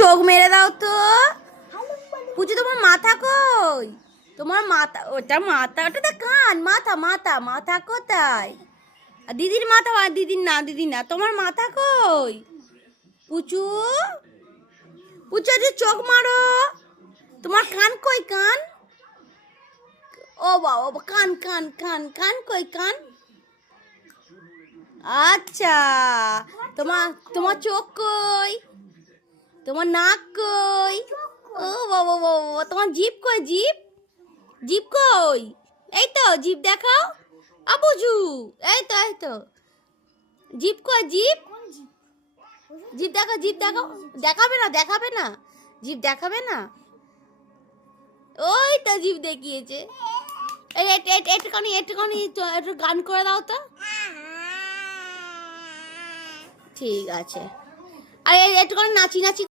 চোখ মেরে দাও তো। পুচু তোমার মাথা কই? তোমার মাথা, ওটা মাথা, ওটা তো কান। মাথা মাথা মাথা কোথায়? আর দিদির মাথা, আর দিদির না, দিদির না, তোমার মাথা কই? পুচু, পুচু যে চোখ মারো। তোমার কান কই? কান, ও বাবা, কান কান কান কান কই? কান, আচ্ছা। তোমার তোমার চোখ কই? তোমার নাক কই? ও বাবা বাবা, তোমার জিভ কই? জিভ, জিভ কই? এই তো জিভ দেখাও। আবুজু, এই তো, এই তো জিভ কই? জিভ, জিভ দেখাও, জিভ দেখাও। দেখাবে না, দেখাবে না, জিভ দেখাবে না। ওই তো জিভ দেখিয়েছে। একটুখানি একটুখানি একটু গান করে দাও তো। ঠিক আছে, আর একটুখানি নাচি নাচি